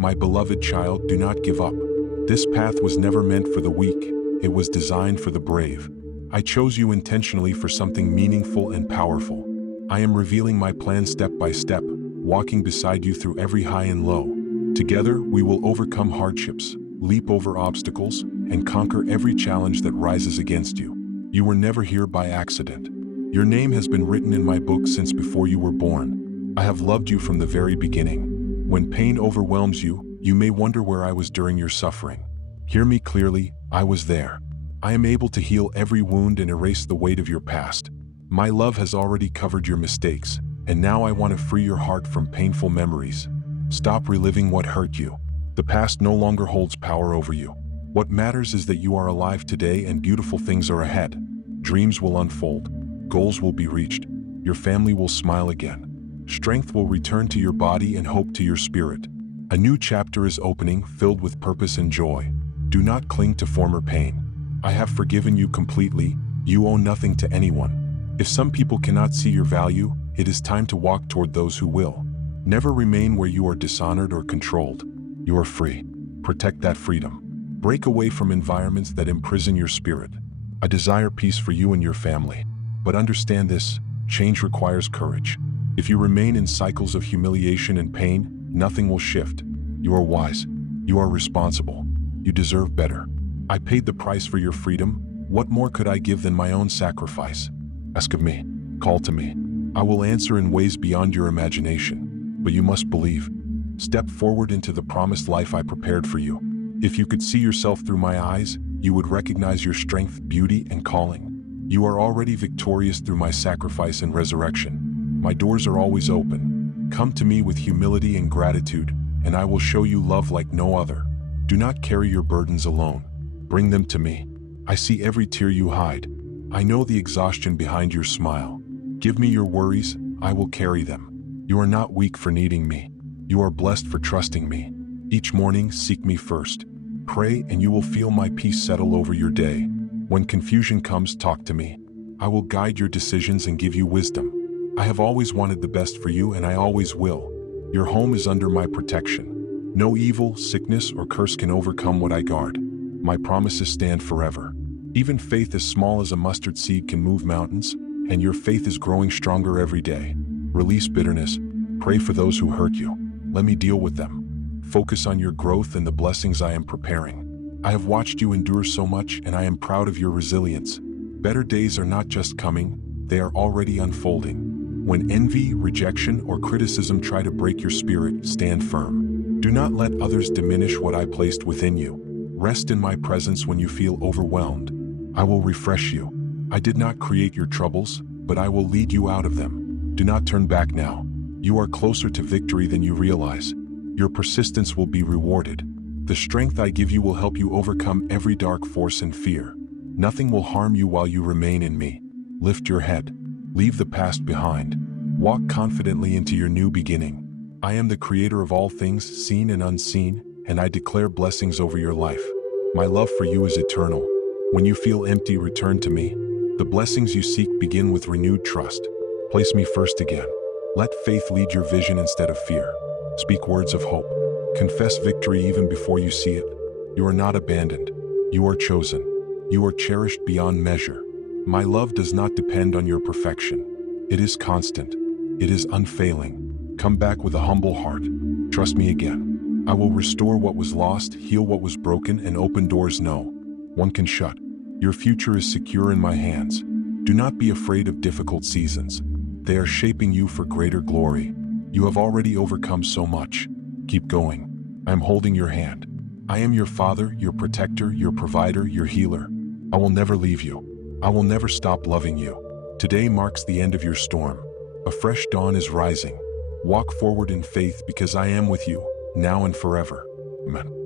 My beloved child, do not give up. This path was never meant for the weak, it was designed for the brave. I chose you intentionally for something meaningful and powerful. I am revealing my plan step by step, walking beside you through every high and low. Together, we will overcome hardships, leap over obstacles, and conquer every challenge that rises against you. You were never here by accident. Your name has been written in my book since before you were born. I have loved you from the very beginning. When pain overwhelms you, you may wonder where I was during your suffering. Hear me clearly, I was there. I am able to heal every wound and erase the weight of your past. My love has already covered your mistakes, and now I want to free your heart from painful memories. Stop reliving what hurt you. The past no longer holds power over you. What matters is that you are alive today and beautiful things are ahead. Dreams will unfold. Goals will be reached. Your family will smile again. Strength will return to your body and hope to your spirit. A new chapter is opening, filled with purpose and joy. Do not cling to former pain. I have forgiven you completely. You owe nothing to anyone. If some people cannot see your value, it is time to walk toward those who will. Never remain where you are dishonored or controlled. You are free. Protect that freedom. Break away from environments that imprison your spirit. I desire peace for you and your family. But understand this, change requires courage. If you remain in cycles of humiliation and pain, nothing will shift. You are wise. You are responsible. You deserve better. I paid the price for your freedom. What more could I give than my own sacrifice? Ask of me. Call to me. I will answer in ways beyond your imagination. But you must believe. Step forward into the promised life I prepared for you. If you could see yourself through my eyes, you would recognize your strength, beauty, and calling. You are already victorious through my sacrifice and resurrection. My doors are always open. Come to me with humility and gratitude, and I will show you love like no other. Do not carry your burdens alone. Bring them to me. I see every tear you hide. I know the exhaustion behind your smile. Give me your worries, I will carry them. You are not weak for needing me. You are blessed for trusting me. Each morning, seek me first. Pray and you will feel my peace settle over your day. When confusion comes, talk to me. I will guide your decisions and give you wisdom. I have always wanted the best for you and I always will. Your home is under my protection. No evil, sickness, or curse can overcome what I guard. My promises stand forever. Even faith as small as a mustard seed can move mountains, and your faith is growing stronger every day. Release bitterness. Pray for those who hurt you. Let me deal with them. Focus on your growth and the blessings I am preparing. I have watched you endure so much and I am proud of your resilience. Better days are not just coming, they are already unfolding. When envy, rejection, or criticism try to break your spirit, stand firm. Do not let others diminish what I placed within you. Rest in my presence when you feel overwhelmed. I will refresh you. I did not create your troubles, but I will lead you out of them. Do not turn back now. You are closer to victory than you realize. Your persistence will be rewarded. The strength I give you will help you overcome every dark force and fear. Nothing will harm you while you remain in me. Lift your head. Leave the past behind. Walk confidently into your new beginning. I am the creator of all things, seen and unseen, and I declare blessings over your life. My love for you is eternal. When you feel empty, return to me. The blessings you seek begin with renewed trust. Place me first again. Let faith lead your vision instead of fear. Speak words of hope. Confess victory even before you see it. You are not abandoned. You are chosen. You are cherished beyond measure. My love does not depend on your perfection. It is constant. It is unfailing. Come back with a humble heart. Trust me again. I will restore what was lost, heal what was broken, and open doors no one can shut. Your future is secure in my hands. Do not be afraid of difficult seasons. They are shaping you for greater glory. You have already overcome so much. Keep going. I am holding your hand. I am your father, your protector, your provider, your healer. I will never leave you. I will never stop loving you. Today marks the end of your storm. A fresh dawn is rising. Walk forward in faith because I am with you, now and forever. Amen.